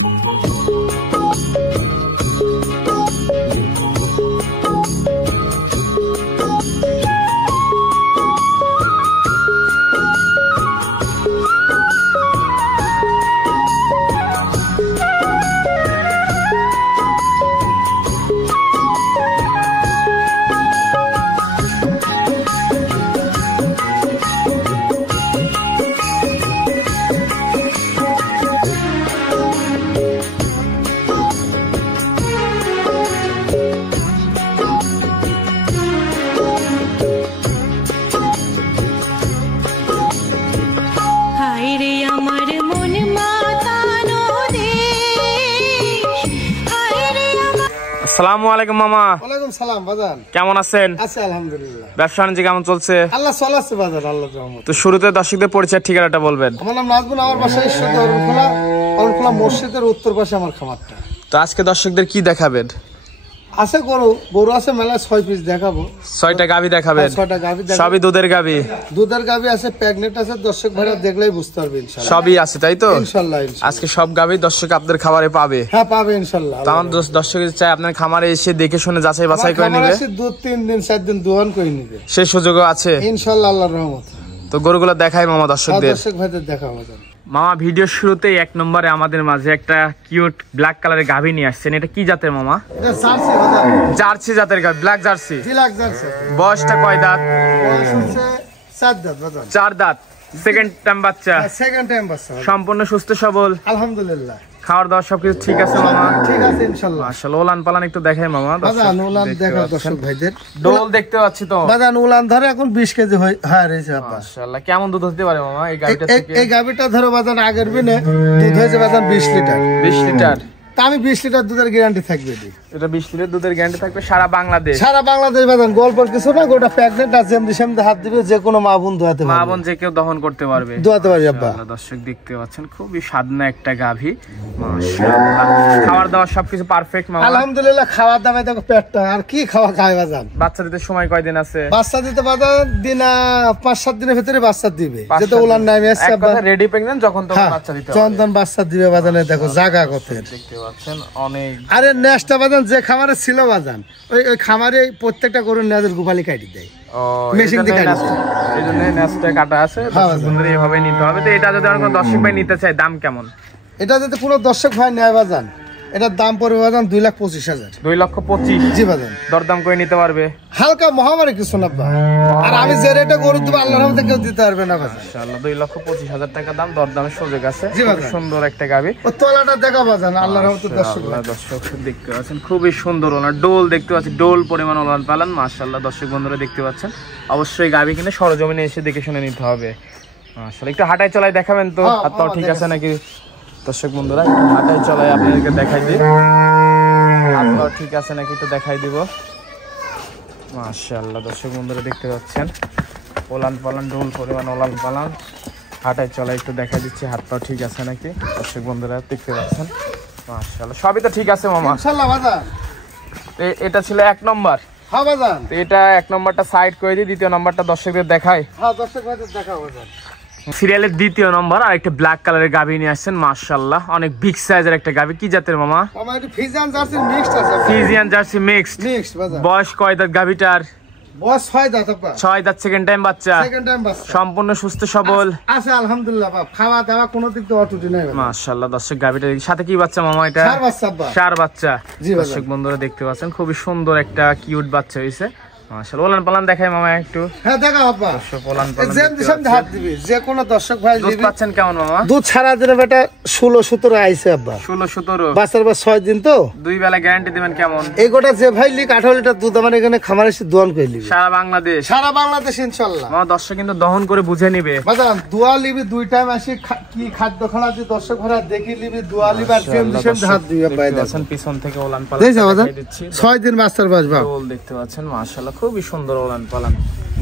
আসসালামু আলাইকুম মামা। ওয়ালাইকুম সালাম বাজান, কেমন আছেন? আছি আলহামদুলিল্লাহ। ব্যবসা বাণিজ্য কেমন চলছে? আল্লাহ চলাচ্ছে বাজার, আল্লাহর রহমতে। তো শুরুতে দর্শকদের পরিচয় ঠিকানাটা বলবেন। আমার নাম নাজমুল, আমার বাসা ঈশ্বরদী অরণখোলা মসজিদের উত্তর পাশে আমার খামারটা। তো আজকে দর্শকদের কি দেখাবেন? আছে গরু আছে মেলা 6 পিস দেখাবো। 6টা গাভী দেখাবেন? 6টা গাভী দেখাবো। সবই দুধের গাভী? দুধের গাভী আছে, প্রেগনেন্ট আছে, দর্শক ভাইরা দেখলেই বুঝতে পারবে ইনশাআল্লাহ। সবই আছে তাই তো? ইনশাআল্লাহ। আজকে সব গাভী দর্শক আপনাদের খাবারে পাবে? হ্যাঁ পাবে ইনশাআল্লাহ। তার দর্শক চাই আপনার খামারে এসে দেখে শুনে যাচাই বাছাই করে নেবে। 2-3 দিন 4 দিন দোয়ান করে নেবে, সেই সুযোগও আছে ইনশাআল্লাহ আল্লাহর রহমতে। তো গরুগুলো দেখাই মামা দর্শকদের। দর্শক ভাইদের দেখাবো। মামা ভিডিও শুরুতেই 1 নম্বরে আমাদের মাঝে একটা কিউট ব্ল্যাক কালারের গাভী নিয়ে আসছেন। এটা কি জাতের মামা? এটা জার্সি বাজার। জার্সি জাতের গাভী, ব্ল্যাক জার্সি। Black jersey. বয়সটা কয় দাঁত? বয়স হচ্ছে 4 দাঁত বাজার। 4 দাঁত। সেকেন্ড টাইম বাচ্চা? সেকেন্ড টাইম বাচ্চা। সম্পূর্ণ সুস্থ সবল আলহামদুলিল্লাহ। খাওয়ার দাওয়ার সবকিছু ঠিক আছে মামা? ঠিক আছে ইনশাআল্লাহ। মাশাআল্লাহ। ওলান পালান একটু দেখাই মামা। বাজান ওলান দেখা দর্শক ভাইদের। ডোল দেখতে পাচ্ছি তো। বাজান ওলান ধরে এখন 20 কেজি হয়ে রয়েছে আপা। মাশাআল্লাহ। কেমন দুধ হতে পারে মামা এই গাভীটা থেকে? এই গাভীটা ধরো বাজান আগের দিনে দুধ হয়েছে বাজান 20 লিটার। 20 লিটার? তা আমি 20 লিটার দুধের গ্যারান্টি থাকবে। এটা 20 লিটার দুধের গ্যারান্টি থাকবে সারা বাংলাদেশ? সারা বাংলাদেশ বাজান, গল্পের কিছু না। গোটা প্রেগনেন্ট আছে, এমনি সেমনি হাত দিবে, যে কোনো মা বোন দোয়াতে পারবে। মা বোন যে কেউ দহন করতে পারবে? দোয়াতে পারবে আব্বা। দর্শক দেখতে পাচ্ছেন খুবই সাধনা একটা গাভী। মাশাআল্লাহ। খাবার দাবার সবকিছু পারফেক্ট মামা? আলহামদুলিল্লাহ। খাওয়া দাওয়া দেখো পেটটা আর কি খাওয়া খায় বাজান। বাচ্চা দিতে সময় কয়দিন আছে? বাচ্চা দিতে বাজান দিন 5-7 দিনের ভিতরে বাচ্চা দিবে। যেটা ওলান নামে আসছে আব্বা রেডি প্রেগন্যান্ট, যখন তখন বাচ্চা দিতে হবে। যখন বাচ্চা দিবে বাজানে দেখো জায়গা কত দেখতে পাচ্ছেন অনেক। আরে নেশটা বাজান যে খামারে ছিল বাজান, ওই খামারে প্রত্যেকটা গরুর নেজের গোপালি কাটি দেয়। মেশিন দিয়ে কাটি দেয়, এইজন্য নেজটা কাটা আছে। সুন্দর এইভাবে নিতে হবে। তো এটা যদি আর কোনো দর্শক ভাই নিতে চায় দাম কেমন? এটা যদি কোনো দর্শক ভাই নেয় বাজান, এটার দাম পড়বে বাজান 2,25,000। 2,25,000? জি বাজান। দরদাম করে নিতে পারবে? হালকা মহামারী কিছু না। আর আমি যে রেটে গরু দেবো আল্লাহর রহমতে কেউ দিতে পারবে না বাজান। ইনশাআল্লাহ 2,25,000 টাকা দাম, দরদামের সুযোগ আছে। জি বাজান। সুন্দর একটা গাভী। ও তলাটা দেখা বাজান আল্লাহর রহমতে। দর্শক দেখতে পাচ্ছেন খুবই সুন্দর ওলান, ডোল দেখতে পাচ্ছি, ডোল পরিমাণ ওলান পালান। মাশাআল্লাহ দর্শক বন্ধুরা দেখতে পাচ্ছেন। অবশ্যই গাভী কিনে সরজমিনে এসে দেখে শুনে নিতে হবে। মাশাআল্লাহ। একটু হাঁটায় চলাই দেখাবেন তো? আর তো ঠিক আছে নাকি দর্শক বন্ধুরা? একটু হাঁটায় চলাই আপনাদেরকে দেখাই দিই। আপনার ঠিক আছে নাকি একটু দেখাই দিব। মাশাআল্লাহ দর্শক বন্ধুরা দেখতে পাচ্ছেন ওলান পালান, ডোল পরিমাণ ওলান পালান। হাঁটায় চলাই একটু দেখাই দিচ্ছি হাত পা ঠিক আছে নাকি দর্শক বন্ধুরা দেখতে পাচ্ছেন। মাশাআল্লাহ সবই তো ঠিক আছে মামা ইনশাআল্লাহ বাজান। এটা ছিল 1 নম্বর। হ্যাঁ বাজান। তো এটা 1 নম্বরটা সাইড করে দিই, দ্বিতীয় নম্বরটা দর্শকদের দেখাই। হ্যাঁ দর্শক ভাইদের দেখাও বাজান। সিরিয়ালের 2য় নম্বর আর একটা ব্ল্যাক কালারের গাভী নিয়ে আসছেন। মাশাআল্লাহ অনেক বিগ সাইজের একটা গাভী। কি জাতের মামা? আমার এটা ফিজিয়ান জার্সি মিক্সড আছে। Friesian jersey mixed? মিক্সড বাজান। বয়স কয় দাঁত গাভীটার? বয়স 6 দাঁত আপা। 6 দাঁত। সেকেন্ড টাইম বাচ্চা? সেকেন্ড টাইম বাচ্চা। সম্পূর্ণ সুস্থ সবল আছে আলহামদুলিল্লাহ বাপ। খাওয়া দাওয়া কোনো দিক দিয়ে অটুটি নাই। মাশাআল্লাহ দর্শক গাভীটার সাথে কি বাচ্চা মামা? এটা 4 বাচ্চা আপা। 4 বাচ্চা। জি বাজান। দর্শক বন্ধুরা দেখতে পাচ্ছেন খুবই সুন্দর একটা কিউট বাচ্চা হইছে। মাশাআল্লাহ। ওলান পালান দেখাই মামা একটু। হ্যাঁ দেখা আপা। দর্শক ওলান পালান যেম দিশম হাত দিবি, যে কোনো দর্শক ভাই দুধ দিবি। পাচ্ছেন কেমন মামা? দুধ ছাড়া দিনে বেটা 16-17 আইছে আপা। 16-17? বাচ্চার বা 6 দিন তো। 2 বেলা গ্যারান্টি দিবেন কেমন? এই গোটা যে ভাই লিক 18 লিটার দুধ আমার এখানে খামারে এসে দোয়ান করে নিবি। সারা বাংলাদেশ? সারা বাংলাদেশ ইনশাআল্লাহ। মামা দর্শক কিন্তু দহন করে বুঝে নিবে বাজান। দোয়া লিবি 2 টাইম আসি কি খাদ্য খানা যে দর্শক ভাড়া দেখি লিবি, দোয়া লিবি আর সেম দিশম হাত দিবি আপা। দেখেন পিছন থেকে ওলান পালান দেখছ বাজান দেখাই দিচ্ছি। 6 দিন বাচ্চার বয়স বাপ। ডোল দেখতে পাচ্ছেন মাশাআল্লাহ খুবই সুন্দর ওলান পালান।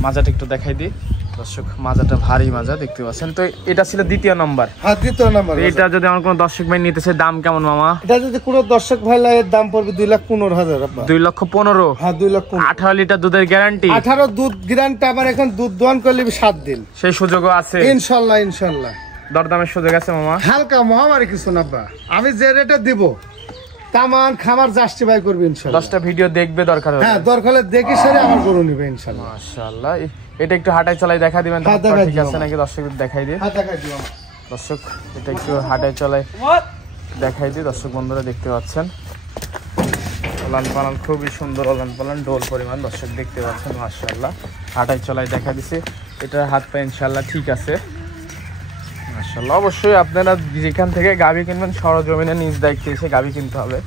মাজাটা একটু দেখাই দিই দর্শক, মাজাটা ভারী মাজা দেখতে পাচ্ছেন। তো এটা ছিল 2য় নম্বর। হ্যাঁ 2য় নম্বর। এটা যদি আমার কোনো দর্শক ভাই নিতে চায় দাম কেমন মামা? এটা যদি কোনো দর্শক ভাই লাগে দাম পড়বে 2,15,000 আপা। 2,15,000? হ্যাঁ 2,15,000। 18 লিটার দুধের গ্যারান্টি? 18 দুধ গ্যারান্টি। আমার এখন দুধ দোয়ান করে নিবি 7 দিন, সেই সুযোগও আছে ইনশাআল্লাহ। ইনশাআল্লাহ দরদামের সুযোগ আছে মামা? হালকা মহামারী কিছু না আব্বা, আমি যে রেটে দিব তামান খামার জাস্টিফাই করবে ইনশাআল্লাহ। 10টা ভিডিও দেখবে দরকার হলে। হ্যাঁ দরকার হলে দেখে সেরে আমার গরু নিবে ইনশাআল্লাহ। মাশাআল্লাহ, এটা একটু হাঁটাই চলাই দেখা দিবেন তো? হ্যাঁ, দেখাই ঠিক দিব। আছে নাকি দর্শকদের দেখাই দিই। হ্যাঁ দেখাই দিব। দর্শক এটা একটু হাঁটাই চলাই দেখাই দিই। দর্শক বন্ধুরা দেখতে পাচ্ছেন ওলান পালান খুবই সুন্দর, ওলান পালান ডোল পরিমাণ দর্শক দেখতে পাচ্ছেন। মাশাআল্লাহ, হাঁটাই চলাই দেখা দিছে। এটার হাত পা ইনশাআল্লাহ ঠিক আছে। মাশাআল্লাহ, অবশ্যই আপনারা যেখান থেকে গাভী কিনবেন সরজমিনে নিজ দায়িত্বে এসে গাভী কিনতে হবে।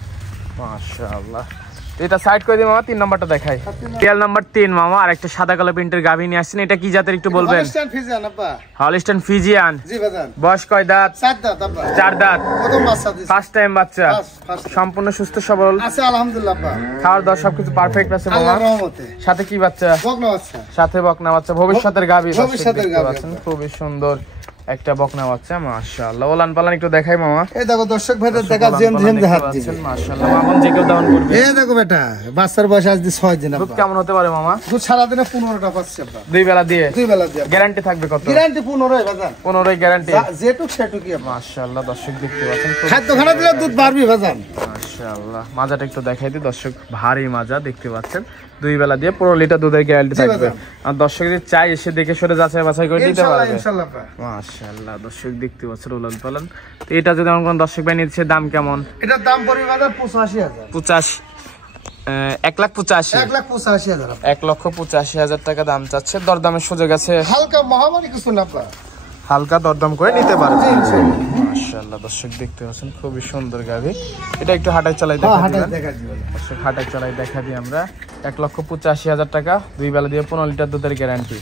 মাশাআল্লাহ, এটা সাইড করে দিই মামা। 3 নাম্বারটা দেখাই। রিয়াল নাম্বার 3 মামা, আর একটা সাদা কালো প্রিন্টের গাভী নিয়ে আসছেন। এটা কি জাতের একটু বলবেন? হলস্টাইন ফ্রিজিয়ান আব্বা। Holstein Friesian. জি বাজান। বয়স কয় দাঁত? 4 দাঁত আব্বা। 4 দাঁত। প্রথম বাচ্চা দিছে। ফার্স্ট টাইম বাচ্চা। ফার্স্ট। সম্পূর্ণ সুস্থ সবল আছে আলহামদুলিল্লাহ আব্বা। খাওয়ার দাওয়ার সবকিছু পারফেক্ট আছে মামা। আল্লাহর রহমতে। সাথে কি বাচ্চা? বকনা বাচ্চা। সাথে বকনা বাচ্চা, ভবিষ্যতের গাভী। ভবিষ্যতের গাভী। খুবই সুন্দর একটা বকনা বাচ্চা। মাশাআল্লাহ, ওলান পালান একটু দেখাই মামা। এই দেখো দর্শক ভাইদের দেখা জেন জেন হাত দিবে। মাশাআল্লাহ, মামন যে কেউ দান করবে। এই দেখো বেটা, বাচ্চার বয়স আজ 6 দিন দুধ আব্বা। কেমন হতে পারে মামা? দুধ সারা দিনে 15টা পাচ্ছে আব্বা। 2 বেলা দিয়ে। 2 বেলা দিয়ে। গ্যারান্টি থাকবে কত? গ্যারান্টি 15 বাজান। 15 গ্যারান্টি। যেটুক সেটুকই আব্বা। মাশাআল্লাহ, দর্শক দেখতে পাচ্ছেন। খাদ্য খানা দিলে দুধ বাড়বে বাজান। মাশাআল্লাহ, মাজাটা একটু দেখাই দিই দর্শক। ভারী মাজা দেখতে পাচ্ছেন। 2 বেলা দিয়ে 15 লিটার দুধের গ্যারান্টি থাকবে। আর দর্শক যদি চাই এসে দেখে সরে যাচাই বাছাই করে দিতে পারবে। ইনশাআল্লাহ। মাশাআল্লাহ, দর্শক দেখতে পাচ্ছেন ওলান পালান। তো এটা যদি আমার কোন দর্শক ভাই নিচ্ছে, দাম কেমন? এটার দাম পড়বে বাজার 85,000। 1,85,000। 1,85,000 1,85,000 টাকা দাম চাচ্ছে। দরদামের সুযোগ আছে? হালকা মহামারী কিছু না আব্বা। হালকা দরদাম করে নিতে পারবে। মাশাআল্লাহ, দর্শক দেখতে পাচ্ছেন খুবই সুন্দর গাভী। এটা একটু হাঁটাই চালাই দেখা দিবেন। দর্শক হাঁটাই চালাই দেখা দিই আমরা। 1,85,000 টাকা, 2 বেলা দিয়ে 15 লিটার দুধের গ্যারান্টি।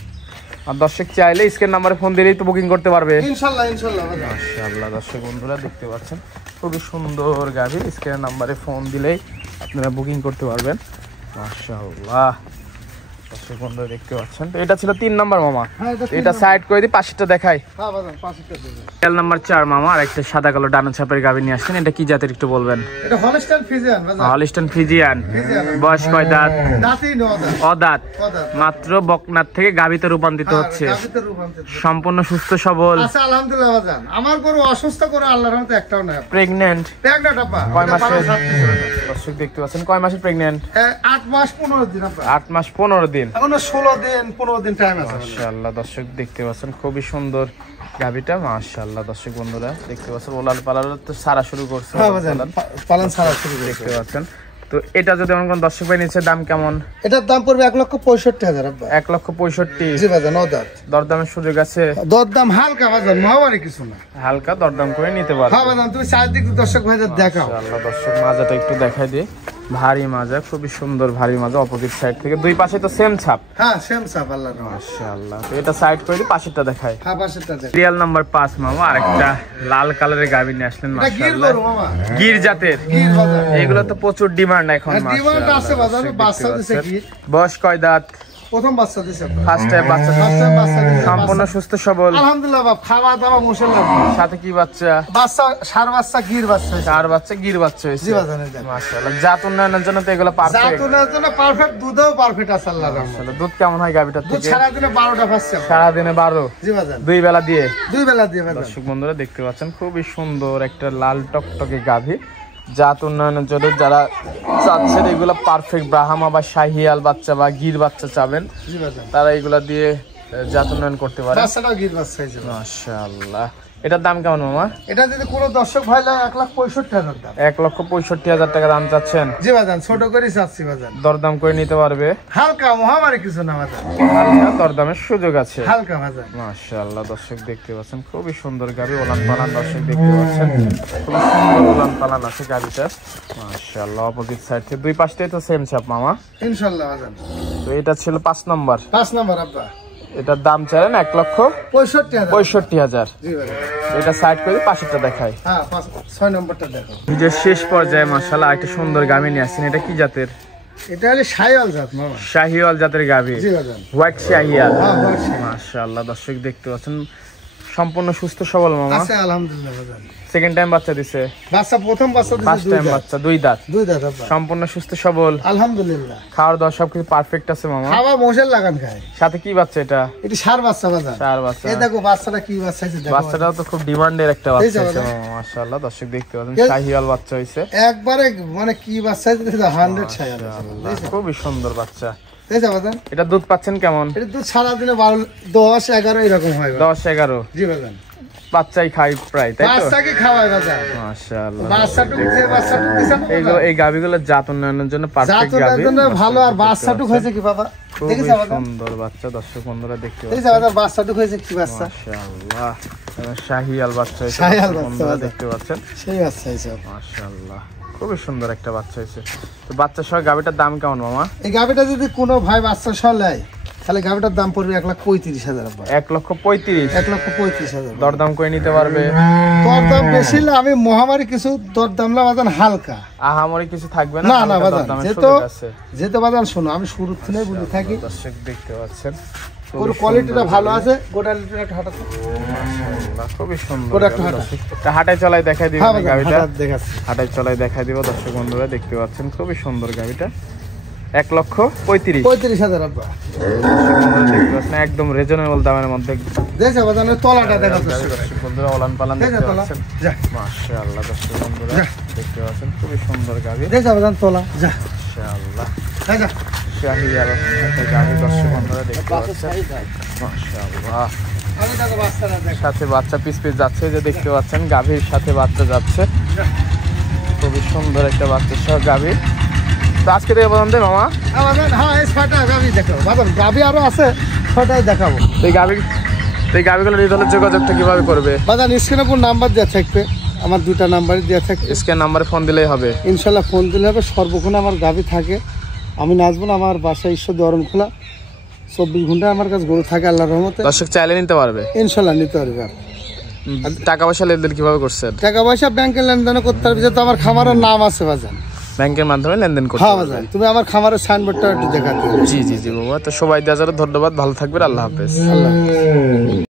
আর দর্শক চাইলে স্ক্রিন নাম্বারে ফোন দিলেই তো বুকিং করতে পারবে। ইনশাআল্লাহ। মাশাআল্লাহ, দর্শক বন্ধুরা দেখতে পাচ্ছেন খুবই সুন্দর গাভী। স্ক্রিন নাম্বারে ফোন দিলেই আপনারা বুকিং করতে পারবেন। মাশাআল্লাহ, দর্শক বন্ধুরা দেখতে পাচ্ছেন। তো এটা ছিল 3 নাম্বার মামা। এটা সাইড করে দিই, পাশেরটা দেখাই। হ্যাঁ বাজান, পাশেরটা দিবেন। রিয়াল নাম্বার 4 মামা, আর একটা সাদা কালো ডানা ছাপের গাভী নিয়ে আসছেন। এটা কি জাতের একটু বলবেন? এটা হলস্টাইন ফ্রিজিয়ান বাজান। Holstein Friesian. বয়স কয় দাঁত? দাঁতই নয় দাঁত। অদাঁত। অদাঁত। মাত্র বকনার থেকে গাভীতে রূপান্তরিত হচ্ছে। গাভীতে রূপান্তরিত। সম্পূর্ণ সুস্থ সবল। আচ্ছা আলহামদুলিল্লাহ বাজান। আমার গরু অসুস্থ করে আল্লাহর রহমতে একটাও নাই। প্রেগন্যান্ট। প্রেগন্যান্ট আব্বা। কয় মাসের? দর্শক দেখতে পাচ্ছেন কয় মাসের প্রেগন্যান্ট? 8 মাস 15 দিন আব্বা। 8 মাস 15 দিন। এখনো 16 দিন 15 দিন টাইম আছে। মাশাআল্লাহ, দর্শক দেখতে পাচ্ছেন খুবই সুন্দর গাভীটা। মাশাআল্লাহ, দর্শক বন্ধুরা দেখতে পাচ্ছেন ওলান পালান তো সারা শুরু করছে। হ্যাঁ বাজান, পালন ছাড়া শুরু দেখতে পাচ্ছেন। তো এটা যদি আমার কোন দর্শক ভাই নিচ্ছে, দাম কেমন? এটার দাম পড়বে 1,65,000 আব্বা। 1,65,000। জি বাজান, অদাত। দরদামের সুযোগ আছে? দরদাম হালকা বাজান, মহামারী কিছু না। হালকা দরদাম করে নিতে পারবে। হ্যাঁ বাজান, তুমি চারদিকে দর্শক ভাইদের দেখাও। মাশাআল্লাহ, দর্শক মাজাটা একটু দেখাই দিই। ভারী মাজা, খুবই সুন্দর ভারী মাজা। অপোজিট সাইড থেকে 2 পাশে তো সেম ছাপ। হ্যাঁ সেম সাপ আল্লাহর রহমতে। মাশাআল্লাহ, তো এটা সাইড করে দিই, পাশেরটা দেখাই। হ্যাঁ পাশেরটা দেখ। রিয়াল নাম্বার 5 মামা, আরেকটা লাল কালারের গাভী নিয়ে আসলেন। এটা গির মাশাআল্লাহ, গরু মামা। গির জাতের। গির বাজান। এগুলো তো প্রচুর ডিমান্ড এখন। ডিমান্ড আছে বাজান, দর্শক বাচ্চা দেখতে দিছে পাচ্ছেন। গির। বয়স কয় দাঁত? প্রথম বাচ্চা দিছে আব্বা। ফার্স্ট টাইম বাচ্চা। ফার্স্ট টাইম বাচ্চা দিছে। সম্পূর্ণ সুস্থ সবল। আলহামদুলিল্লাহ বাপ, খাওয়া দাওয়া মুশকিল লাগবে। সাথে কি বাচ্চা? বাচ্চা সার বাচ্চা গির বাচ্চা হয়েছে। 4 বাচ্চা গির বাচ্চা হয়েছে। জি বাজান, এই দেখ। মাশাআল্লাহ, জাত উন্নয়নের জন্য তো এগুলো পারফেক্ট। জাতুনের জন্য পারফেক্ট, দুধও পারফেক্ট আছে আল্লাহর রহমতে। মাশাআল্লাহ, দুধ কেমন হয় গাভীটার দুধ থেকে? সারা দিনে 12টা পাচ্ছে আব্বা। সারা দিনে 12। জি বাজান, 2 বেলা দিয়ে। 2 বেলা দিয়ে বাজান। দর্শক বন্ধুরা দেখতে পাচ্ছেন খুবই সুন্দর একটা লাল টকটকে গাভী। জাত উন্নয়নের জন্য যারা চাচ্ছেন এগুলো পারফেক্ট ব্রাহ্মা বা শাহিয়াল বাচ্চা বা গির বাচ্চা চাবেন, জি বাজান, তারা এগুলা দিয়ে জাত উন্নয়ন করতে পারে। বাচ্চাটাও গির বাচ্চা হয়েছে। মাশাআল্লাহ, এটার দাম কেমন মামা? এটা যদি কোনো দর্শক ভাই লাগে 1,65,000 দাম। 1,65,000 টাকা দাম চাচ্ছেন। জি বাজান, ছোট করে চাচ্ছি বাজান। দরদাম করে নিতে পারবে। হালকা মহামারী কিছু না বাজান, হালকা দরদামের সুযোগ আছে। হালকা বাজান। মাশাআল্লাহ, দর্শক দেখতে পাচ্ছেন খুবই সুন্দর গাভী। ওলান পালান দর্শক দেখতে পাচ্ছেন খুবই সুন্দর ওলান পালান আছে গাভীটা। মাশাআল্লাহ, অপোজিট সাইড থেকে 2 পাশটাই তো সেম ছাপ মামা। ইনশাআল্লাহ বাজান। তো এটা ছিল 5 নাম্বার। 5 নাম্বার আব্বা। এটার দাম চাইলেন 65,000। 1,65,000। জি বাজান। এটা সাইড করে পাশেরটা দেখাই। হ্যাঁ 6 নম্বরটা দেখো। ভিডিওর শেষ পর্যায়ে মাশাআল্লাহ একটা সুন্দর গাভী নিয়ে আসছেন। এটা কি জাতের? এটা হলো শাহিওয়াল জাত মামা। শাহিওয়াল জাতের গাভী। জি বাজান। হোয়াইট শাহিওয়াল। হ্যাঁ হোয়াইট শাহিওয়াল। মাশাআল্লাহ, দর্শক দেখতে পাচ্ছেন সম্পূর্ণ সুস্থ সবল মামা? আছে আলহামদুলিল্লাহ বাজান। সেকেন্ড টাইম বাচ্চা দিছে? বাচ্চা প্রথম বাচ্চা দিছে, ফার্স্ট টাইম বাচ্চা, 2 দাঁত। 2 দাঁত আব্বা। সম্পূর্ণ সুস্থ সবল আলহামদুলিল্লাহ। খাওয়ার দাওয়া সবকিছু পারফেক্ট আছে মামা? খাওয়া মোষের লাগান খায়। সাথে কি বাচ্চা এটা? এটা ষাঁড় বাচ্চা বাজান। ষাঁড় বাচ্চা। এই দেখো বাচ্চাটা কি বাচ্চা হইছে দেখো। বাচ্চাটাও তো খুব ডিমান্ডের একটা বাচ্চা হইছে মামা, মাশাআল্লাহ। দর্শক দেখতে পাচ্ছেন শাহিওয়াল বাচ্চা হইছে একবারে, মানে কি বাচ্চা হইছে 100 শাহিওয়াল। খুবই সুন্দর বাচ্চা। এই যে বাজান, এটা দুধ পাচ্ছেন কেমন? এটা দুধ সারা দিনে 12, 10, 11 এরকম হয়। 10, 11? জি বাজান। বাচ্চাই খাই প্রায়, তাই তো? বাচ্চাকে খাওয়ায় বাজান। মাশাআল্লাহ। বাচ্চাটুকু যে বাচ্চাটুকু দিছেন এই গাবিগুলোর জাত উন্নয়নের জন্য পারফেক্ট গাবি। জাতের জন্য ভালো। আর বাচ্চাটুকু হয়েছে কি বাবা? খুবই সুন্দর বাচ্চা। দর্শক বন্ধুরা দেখতে পাচ্ছেন, এই যে বাজান বাচ্চাটুকু হয়েছে কি বাচ্চা? মাশাআল্লাহ। শাহিওয়াল বাচ্চা হইছে, শাহিওয়াল বন্ধুরা বাচ্চা দেখতে পাচ্ছেন। সেই বাচ্চা হয়েছে মাশাআল্লাহ, খুবই সুন্দর একটা বাচ্চা হইছে। তো বাচ্চা সহ গাবিটার দাম কেমন মামা? এই গাবিটা যদি কোনো ভাই বাচ্চা সহ নেয় তাহলে গাবিটার দাম পড়বে 1,35,000 টাকা। 1,35,000? 1,35,000। দরদাম করে নিতে পারবে? দরদাম বেশি না, আমি মহামারী কিছু দরদাম না বাজান, হালকা। আহামরি কিছু থাকবে না? না না বাজান, যেহেতু বাজান শোনো, আমি শুরু থেকে বলে থাকি। দর্শক দেখতে পাচ্ছেন ওর কোয়ালিটিটা ভালো আছে। গোটা লিটার একটা হাঁটা, মাশাআল্লাহ, খুবই সুন্দর। গোটা একটা হাঁটা। তা হাঁটায় চলাই দেখাই দিবেন হ্যাঁ এই বাজান, গাবিটা? হাঁটা দেখাচ্ছি। হাঁটায় চলাই দেখাই দিব। দর্শক বন্ধুরা দেখতে পাচ্ছেন খুবই সুন্দর গাবিটা। 1,35,000? 35,000 আব্বা। দেখতে পাচ্ছেন একদম রিজনেবল দামের মধ্যে। দেখছো বাজানের তলাটা দেখা যাচ্ছে। দর্শক বন্ধুরা ওলান পালান দেখতে পাচ্ছেন। যা মাশাআল্লাহ, দর্শক বন্ধুরা দেখতে পাচ্ছেন খুবই সুন্দর গাবি। দেখছো বাজান তলা, যা মাশাআল্লাহ। যা শাহিওয়াল একটা গাবি। দর্শক বন্ধুরা দেখতে পাচ্ছেন, মাশাআল্লাহ। আমি দেখো বাচ্চাটা দেখ। সাথে বাচ্চা পিস যাচ্ছে, যে দেখতে পাচ্ছেন গাভীর সাথে বাচ্চা যাচ্ছে। খুবই সুন্দর একটা বাচ্চা সহ গাভী। তো আজকে থেকে বলুন দে মামা। হ্যাঁ, এই ছয়টা গাভি দেখো বাজান, গাভি আরো আছে, ছয়টাই দেখাবো। এই গাভীগুলো নিতে হলে যোগাযোগটা কিভাবে করবে? বাজান স্ক্রিনে কোন নাম্বার দেওয়া থাকবে, আমার 2টা নাম্বারই দেওয়া থাকবে। স্ক্যান নাম্বারে ফোন দিলেই হবে ইনশাল্লাহ। ফোন দিলে হবে। সর্বক্ষণ আমার গাভি থাকে, আমি নাচবো না। আমার বাসায় ঈশ্বর অরণ খোলা, 24 ঘন্টা আমার কাছে গরু থাকে আল্লাহর রহমতে। দর্শক চাইলে নিতে পারবে ইনশাল্লাহ, নিতে পারবে। টাকা পয়সা লেনদেন কিভাবে করছেন? টাকা পয়সা ব্যাংকে লেনদেন করতে পারবে, যেহেতু আমার খামারের নাম আছে বাজান। ব্যাংকের মাধ্যমে লেনদেন করতে হ্যাঁ পারবে। বাজান, তুমি আমার খামারের সাইনবোর্ডটা একটু দেখাতে। জি জি জি বাবা। তো সবাই দেওয়ার জন্য ধন্যবাদ, ভালো থাকবেন, আল্লাহ হাফেজ। আল্লাহ।